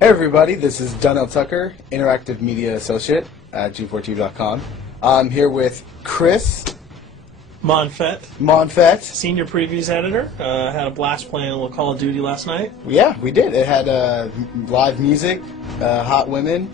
Hey everybody, this is Donnell Tucker, Interactive Media Associate at G4TV.com. I'm here with Chris Monfett, Senior Previews Editor. Had a blast playing a little Call of Duty last night. Yeah, we did. It had live music, hot women,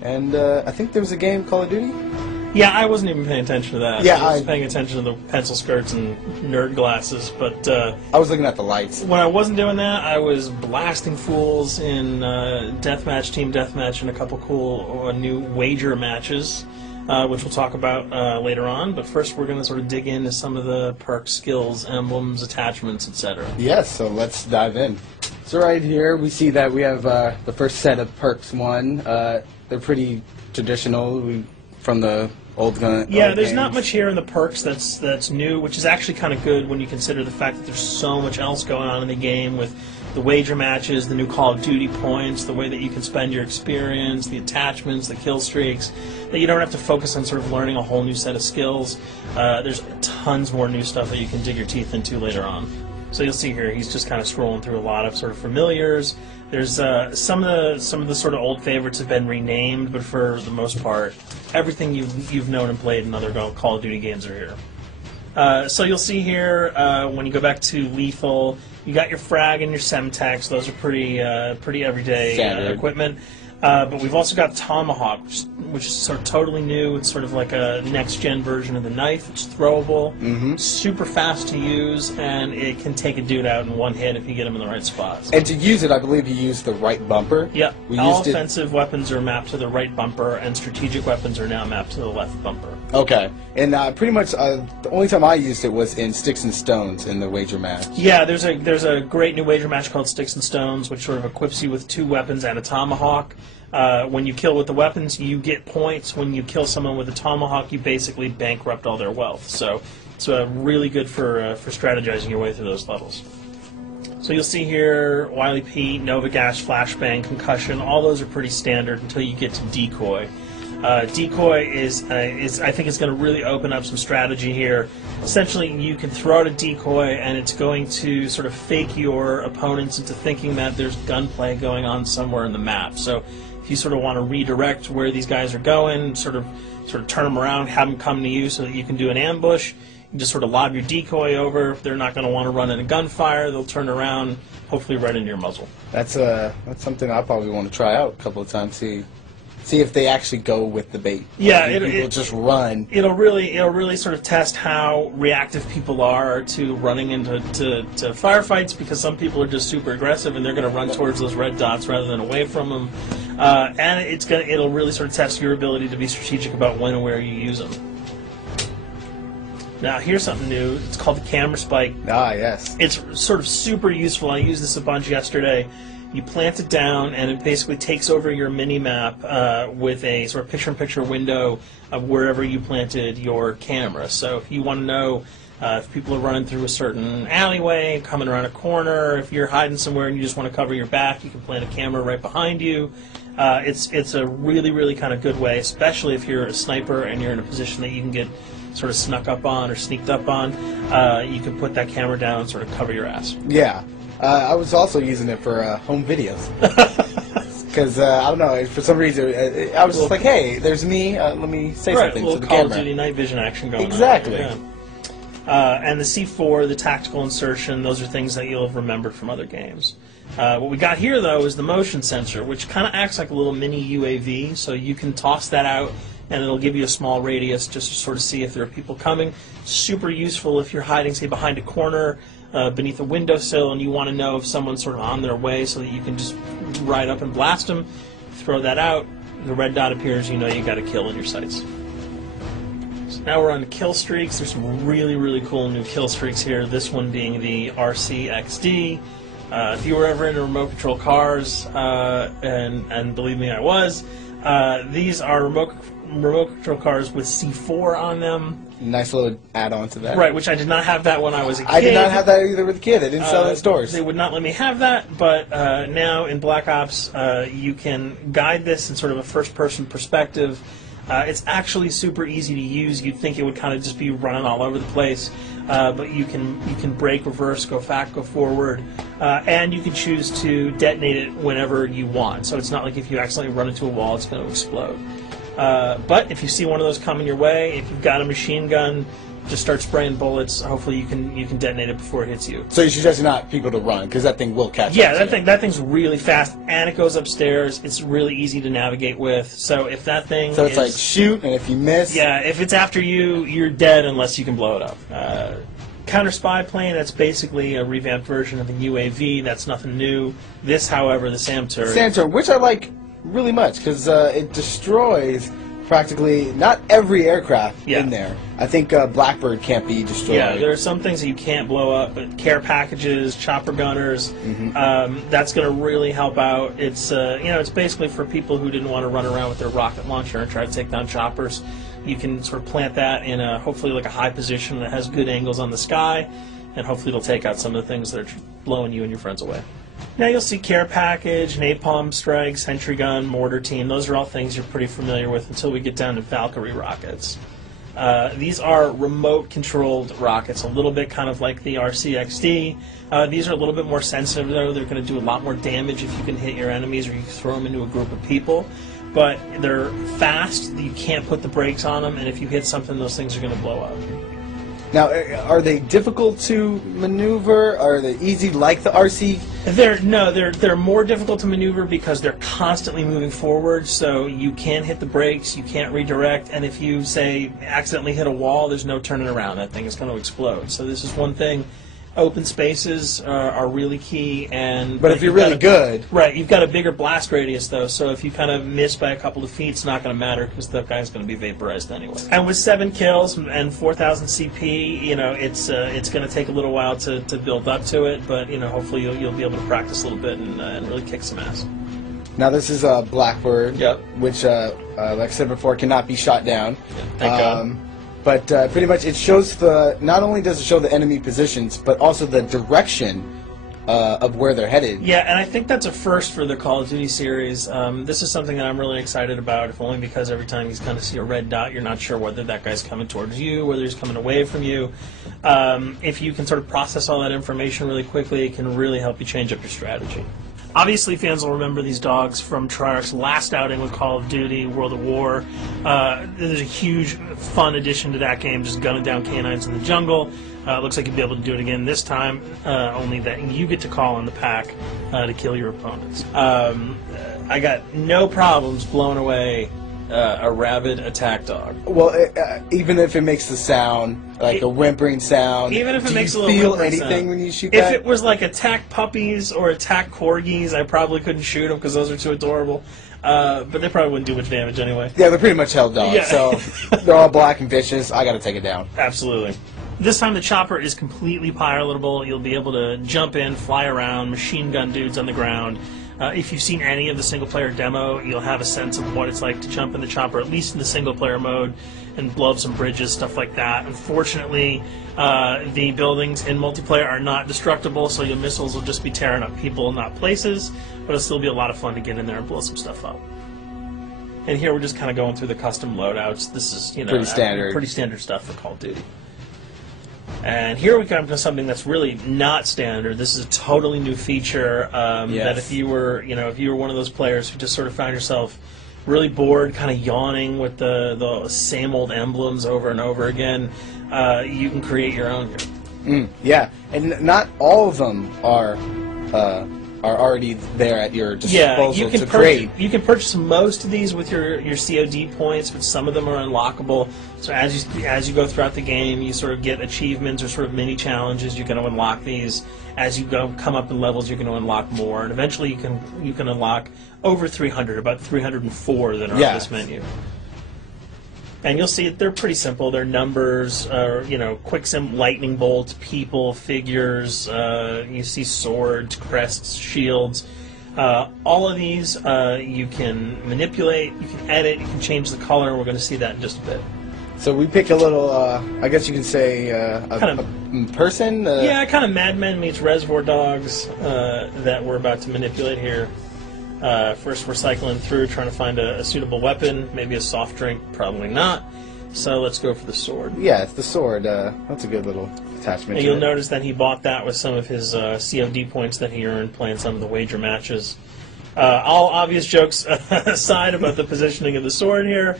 and I think there was a game, Call of Duty? Yeah, I wasn't even paying attention to that. Yeah, I was paying attention to the pencil skirts and nerd glasses, but I was looking at the lights. When I wasn't doing that, I was blasting fools in deathmatch, team deathmatch, and a couple cool new wager matches, which we'll talk about later on. But first, we're going to sort of dig into some of the perks, skills, emblems, attachments, etc. Yes, so let's dive in. So right here, we see that we have the first set of perks one. They're pretty traditional from the old gun. Yeah, old there's games. not much here in the perks that's new, which is actually kind of good when you consider the fact that there's so much else going on in the game with the wager matches, the new Call of Duty points, the way that you can spend your experience, the attachments, the kill streaks, that you don't have to focus on sort of learning a whole new set of skills. There's tons more new stuff that you can dig your teeth into later on. So you'll see here, he's just kind of scrolling through a lot of sort of familiars. There's some of the sort of old favorites have been renamed, but for the most part, everything you've known and played in other Call of Duty games are here. So you'll see here when you go back to lethal, you got your frag and your semtex. Those are pretty everyday equipment. But we've also got Tomahawk, which is sort of totally new. It's sort of like a next-gen version of the knife. It's throwable, super fast to use, and it can take a dude out in one hit if you get him in the right spots. And to use it, I believe you use the right bumper. Yeah, all offensive weapons are mapped to the right bumper, and strategic weapons are now mapped to the left bumper. Okay, and pretty much the only time I used it was in Sticks and Stones in the wager match. Yeah, there's a great new wager match called Sticks and Stones, which sort of equips you with 2 weapons and a tomahawk. When you kill with the weapons, you get points. When you kill someone with a tomahawk, you basically bankrupt all their wealth. So it's really good for strategizing your way through those levels. So you'll see here, Wily Pete, Nova Gas, Flashbang, Concussion. All those are pretty standard until you get to Decoy. Decoy is I think it's going to really open up some strategy here. Essentially, you can throw out a decoy, and it's going to sort of fake your opponents into thinking that there's gunplay going on somewhere in the map. So if you sort of want to redirect where these guys are going, sort of turn them around, have them come to you so that you can do an ambush, you just sort of lob your decoy over. If they're not going to want to run in a gunfire, they'll turn around, hopefully right into your muzzle. That's something I probably want to try out a couple of times. See if they actually go with the bait. Yeah, it'll just run. It'll really sort of test how reactive people are to running into firefights, because some people are just super aggressive and they're going to run towards those red dots rather than away from them. And it'll really sort of test your ability to be strategic about when and where you use them. Now here's something new. It's called the camera spike. Ah, yes. It's sort of super useful. I used this a bunch yesterday. You plant it down, and it basically takes over your mini-map with a sort of picture-in-picture window of wherever you planted your camera. So if you want to know if people are running through a certain alleyway, coming around a corner, if you're hiding somewhere and you just want to cover your back, you can plant a camera right behind you. It's a really kind of good way, especially if you're a sniper and you're in a position that you can get sort of snuck up on or sneaked up on. You can put that camera down and sort of cover your ass. Yeah. I was also using it for home videos. Because, I don't know, for some reason, I was just like, hey, there's me, let me say something to the camera. Call of Duty night vision action going on. Exactly. Yeah. And the C4, the tactical insertion, those are things that you'll have remembered from other games. What we got here, though, is the motion sensor, which kind of acts like a little mini UAV, so you can toss that out, and it'll give you a small radius just to sort of see if there are people coming. Super useful if you're hiding, say, behind a corner, beneath a windowsill, and you want to know if someone's sort of on their way so that you can just ride up and blast them. Throw that out, the red dot appears, you know you got a kill in your sights. So now we're on to kill streaks. There's some really cool new kill streaks here, this one being the RCXD. If you were ever into remote control cars, and believe me, I was, these are remote control cars with C4 on them. Nice little add-on to that. Right, which I did not have that when I was a kid. I did not have that either with a kid. They didn't sell it in stores. They would not let me have that, but now in Black Ops, you can guide this in sort of a first-person perspective. It's actually super easy to use. You'd think it would kind of just be running all over the place. but you can brake, reverse, go back, go forward, and you can choose to detonate it whenever you want. So it's not like if you accidentally run into a wall, it's going to explode. But if you see one of those coming your way, if you've got a machine gun, just start spraying bullets. Hopefully you can detonate it before it hits you. So you suggest not people to run, because that thing will catch Yeah, up to you. that thing's really fast, and it goes upstairs. It's really easy to navigate with. So if that thing So it's like shoot, and if you miss... Yeah, if it's after you, you're dead unless you can blow it up. Counter spy plane, that's basically a revamped version of the UAV. That's nothing new. This, however, the SAM turret... SAM turret, which I like really much, because it destroys... practically not every aircraft in there. I think Blackbird can't be destroyed. Yeah, there are some things that you can't blow up, but care packages, chopper gunners, that's going to really help out. It's it's basically for people who didn't want to run around with their rocket launcher and try to take down choppers. You can sort of plant that in a hopefully like a high position that has good angles on the sky, and hopefully it'll take out some of the things that are blowing you and your friends away. Now you'll see care package, napalm strike, sentry gun, mortar team. Those are all things you're pretty familiar with until we get down to Valkyrie rockets. These are remote-controlled rockets, a little bit kind of like the RCXD. These are a little bit more sensitive, though. They're going to do a lot more damage if you can hit your enemies or you throw them into a group of people. But they're fast, you can't put the brakes on them, and if you hit something, those things are going to blow up. Now, are they difficult to maneuver? Are they easy like the RC? They're more difficult to maneuver because they're constantly moving forward, so you can't hit the brakes, you can't redirect, and if you, say, accidentally hit a wall, there's no turning around. That thing is going to explode. So this is one thing. Open spaces are really key, but if you're really good, right? You've got a bigger blast radius though, so if you kind of miss by a couple of feet, it's not going to matter because the guy's going to be vaporized anyway. And with 7 kills and 4,000 CP, it's going to take a little while to build up to it, but hopefully you'll be able to practice a little bit and really kick some ass. Now this is a Blackbird, which, like I said before, cannot be shot down. Yeah, thank God. But pretty much it shows not only does it show the enemy positions, but also the direction of where they're headed. Yeah, and I think that's a first for the Call of Duty series. This is something that I'm really excited about, if only because every time you kind of see a red dot, you're not sure whether that guy's coming towards you, whether he's coming away from you. If you can sort of process all that information really quickly, it can really help you change up your strategy. Obviously, fans will remember these dogs from Treyarch's last outing with Call of Duty, World at War. There's a huge, fun addition to that game, just gunning down canines in the jungle. Looks like you'll be able to do it again this time, only that you get to call on the pack to kill your opponents. I got no problems blowing away a rabid attack dog. Well, even if it makes the sound, like a whimpering sound, even if it makes a do little you feel whimpering anything sound when you shoot If that? it was like attack puppies or attack corgis, I probably couldn't shoot them because those are too adorable. But they probably wouldn't do much damage anyway. Yeah, they're pretty much held dogs, Yeah. so they're all black and vicious. I gotta take it down. Absolutely. This time the chopper is completely pilotable. You'll be able to jump in, fly around, machine gun dudes on the ground. If you've seen any of the single-player demo, you'll have a sense of what it's like to jump in the chopper, at least in the single-player mode, and blow up some bridges, stuff like that. Unfortunately, the buildings in multiplayer are not destructible, so your missiles will just be tearing up people, not places, but it'll still be a lot of fun to get in there and blow some stuff up. And here we're just kind of going through the custom loadouts. This is, pretty standard. Pretty standard stuff for Call of Duty. And here we come to something that's really not standard. This is a totally new feature that if you were one of those players who just sort of found yourself really bored, kind of yawning with the same old emblems over and over again, you can create your own here. Yeah, and not all of them are already there at your disposal to create. You can purchase most of these with your COD points, but some of them are unlockable. So as you go throughout the game, you sort of get achievements or sort of mini challenges. You're going to unlock these. As you come up in levels, you're going to unlock more, and eventually you can unlock over 300, about 304 that are on this menu. And you'll see they're pretty simple. They're numbers, quick lightning bolts, people, figures. You see swords, crests, shields. All of these you can manipulate, you can edit, you can change the color. We're going to see that in just a bit. So we pick a little, I guess you can say, a person? Yeah, kind of Mad Men meets Reservoir Dogs that we're about to manipulate here. First we're cycling through trying to find a suitable weapon, maybe a soft drink, probably not. So let's go for the sword. Yeah, it's the sword. That's a good little attachment. And you'll notice that he bought that with some of his COD points that he earned playing some of the wager matches. All obvious jokes aside about the positioning of the sword here,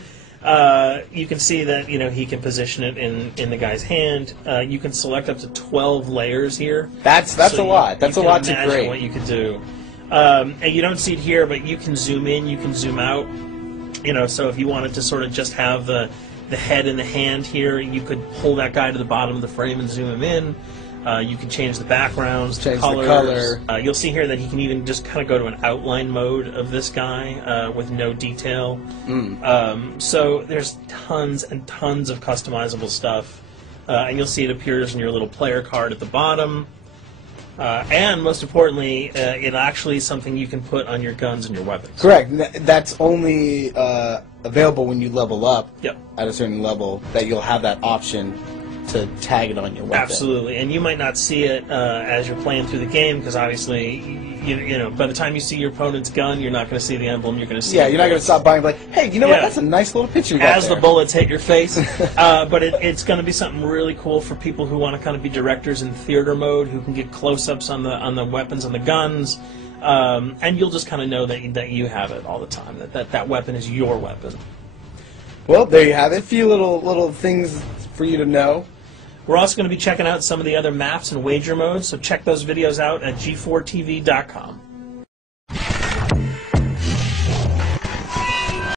you can see that he can position it in the guy's hand. You can select up to 12 layers here. That's a lot. That's a lot to grade. What you could do. And you don't see it here, but you can zoom in, you can zoom out. So if you wanted to sort of just have the head and the hand here, you could pull that guy to the bottom of the frame and zoom him in. You can change the backgrounds, change colors. the color. You'll see here that he can even just kind of go to an outline mode of this guy with no detail. So there's tons and tons of customizable stuff. And you'll see it appears in your little player card at the bottom. And most importantly, it actually is something you can put on your guns and your weapons. Correct. That's only available when you level up at a certain level, that you'll have that option to tag it on your weapon. Absolutely. And you might not see it as you're playing through the game, because obviously, by the time you see your opponent's gun, you're not going to see the emblem. You're going to see. Yeah, you're not going to stop by and be like, hey, you know what? That's a nice little picture you got as there. the bullets hit your face. But it's going to be something really cool for people who want to kind of be directors in theater mode, who can get close-ups on the weapons and the guns, and you'll just kind of know that you have it all the time. That weapon is your weapon. Well, there you have it. A few little things for you to know. We're also going to be checking out some of the other maps and wager modes, so check those videos out at g4tv.com.